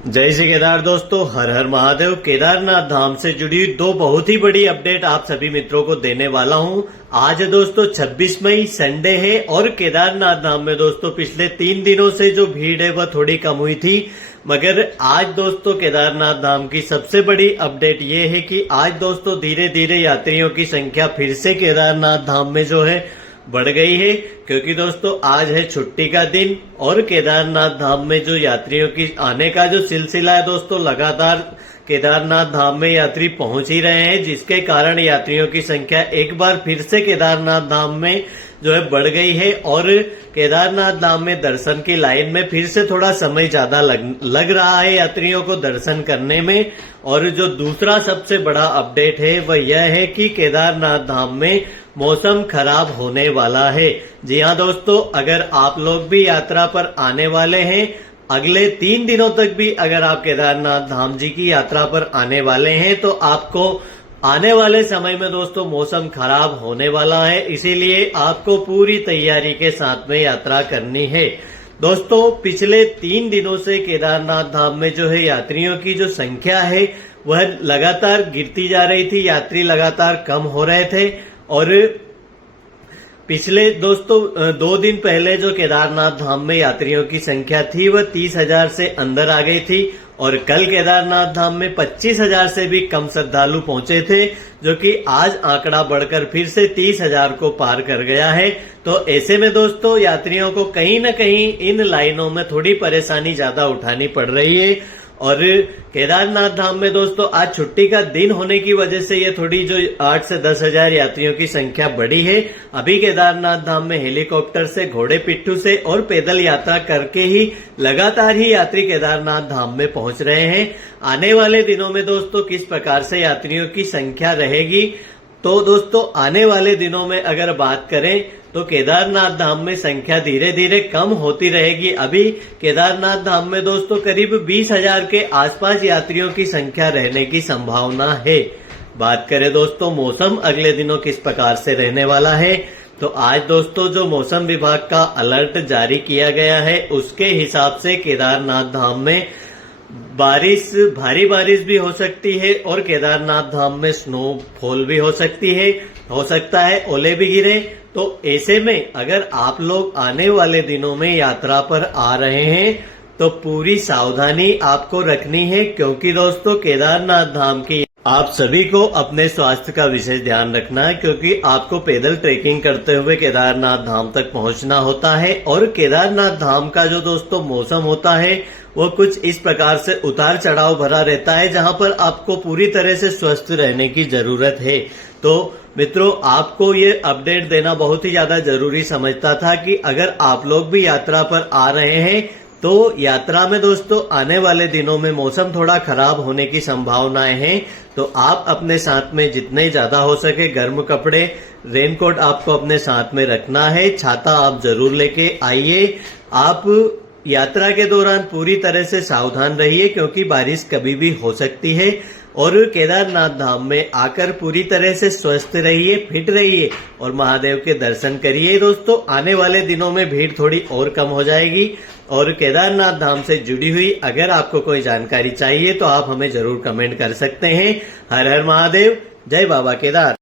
जय श्री केदार दोस्तों, हर हर महादेव। केदारनाथ धाम से जुड़ी दो बहुत ही बड़ी अपडेट आप सभी मित्रों को देने वाला हूं। आज दोस्तों 26 मई संडे है और केदारनाथ धाम में दोस्तों पिछले 3 दिनों से जो भीड़ है वह थोड़ी कम हुई थी, मगर आज दोस्तों केदारनाथ धाम की सबसे बड़ी अपडेट ये है कि आज दोस्तों धीरे धीरे यात्रियों की संख्या फिर से केदारनाथ धाम में जो है बढ़ गई है, क्योंकि दोस्तों आज है छुट्टी का दिन और केदारनाथ धाम में जो यात्रियों की आने का जो सिलसिला है दोस्तों लगातार केदारनाथ धाम में यात्री पहुंच ही रहे हैं, जिसके कारण यात्रियों की संख्या एक बार फिर से केदारनाथ धाम में जो है बढ़ गई है और केदारनाथ धाम में दर्शन की लाइन में फिर से थोड़ा समय ज्यादा लग रहा है यात्रियों को दर्शन करने में। और जो दूसरा सबसे बड़ा अपडेट है वह यह है कि केदारनाथ धाम में मौसम खराब होने वाला है। जी हाँ दोस्तों, अगर आप लोग भी यात्रा पर आने वाले हैं, अगले 3 दिनों तक भी अगर आप केदारनाथ धाम जी की यात्रा पर आने वाले हैं तो आपको आने वाले समय में दोस्तों मौसम खराब होने वाला है, इसीलिए आपको पूरी तैयारी के साथ में यात्रा करनी है। दोस्तों पिछले 3 दिनों से केदारनाथ धाम में जो है यात्रियों की जो संख्या है वह लगातार गिरती जा रही थी, यात्री लगातार कम हो रहे थे और पिछले दोस्तों 2 दिन पहले जो केदारनाथ धाम में यात्रियों की संख्या थी वह 30,000 से अंदर आ गई थी और कल केदारनाथ धाम में 25,000 से भी कम श्रद्धालु पहुंचे थे, जो कि आज आंकड़ा बढ़कर फिर से 30,000 को पार कर गया है। तो ऐसे में दोस्तों यात्रियों को कहीं न कहीं इन लाइनों में थोड़ी परेशानी ज्यादा उठानी पड़ रही है। और केदारनाथ धाम में दोस्तों आज छुट्टी का दिन होने की वजह से ये थोड़ी जो 8 से 10,000 यात्रियों की संख्या बढ़ी है। अभी केदारनाथ धाम में हेलीकॉप्टर से, घोड़े पिट्ठू से और पैदल यात्रा करके ही लगातार ही यात्री केदारनाथ धाम में पहुंच रहे हैं। आने वाले दिनों में दोस्तों किस प्रकार से यात्रियों की संख्या रहेगी, तो दोस्तों आने वाले दिनों में अगर बात करें तो केदारनाथ धाम में संख्या धीरे धीरे कम होती रहेगी। अभी केदारनाथ धाम में दोस्तों करीब 20,000 के आसपास यात्रियों की संख्या रहने की संभावना है। बात करें दोस्तों मौसम अगले दिनों किस प्रकार से रहने वाला है, तो आज दोस्तों जो मौसम विभाग का अलर्ट जारी किया गया है उसके हिसाब से केदारनाथ धाम में भारी बारिश भी हो सकती है और केदारनाथ धाम में स्नोफॉल भी हो सकती है, हो सकता है ओले भी गिरे। तो ऐसे में अगर आप लोग आने वाले दिनों में यात्रा पर आ रहे हैं तो पूरी सावधानी आपको रखनी है, क्योंकि दोस्तों केदारनाथ धाम की आप सभी को अपने स्वास्थ्य का विशेष ध्यान रखना है, क्योंकि आपको पैदल ट्रेकिंग करते हुए केदारनाथ धाम तक पहुंचना होता है। और केदारनाथ धाम का जो दोस्तों मौसम होता है वो कुछ इस प्रकार से उतार चढ़ाव भरा रहता है, जहां पर आपको पूरी तरह से स्वस्थ रहने की जरूरत है। तो मित्रों आपको ये अपडेट देना बहुत ही ज्यादा जरूरी समझता था कि अगर आप लोग भी यात्रा पर आ रहे हैं तो यात्रा में दोस्तों आने वाले दिनों में मौसम थोड़ा खराब होने की संभावनाएं हैं, तो आप अपने साथ में जितने ज्यादा हो सके गर्म कपड़े, रेनकोट आपको अपने साथ में रखना है, छाता आप जरूर लेके आइए। आप यात्रा के दौरान पूरी तरह से सावधान रहिए, क्योंकि बारिश कभी भी हो सकती है। और केदारनाथ धाम में आकर पूरी तरह से स्वस्थ रहिए, फिट रहिए और महादेव के दर्शन करिए। दोस्तों आने वाले दिनों में भीड़ थोड़ी और कम हो जाएगी और केदारनाथ धाम से जुड़ी हुई अगर आपको कोई जानकारी चाहिए तो आप हमें जरूर कमेंट कर सकते हैं। हर हर महादेव, जय बाबा केदार।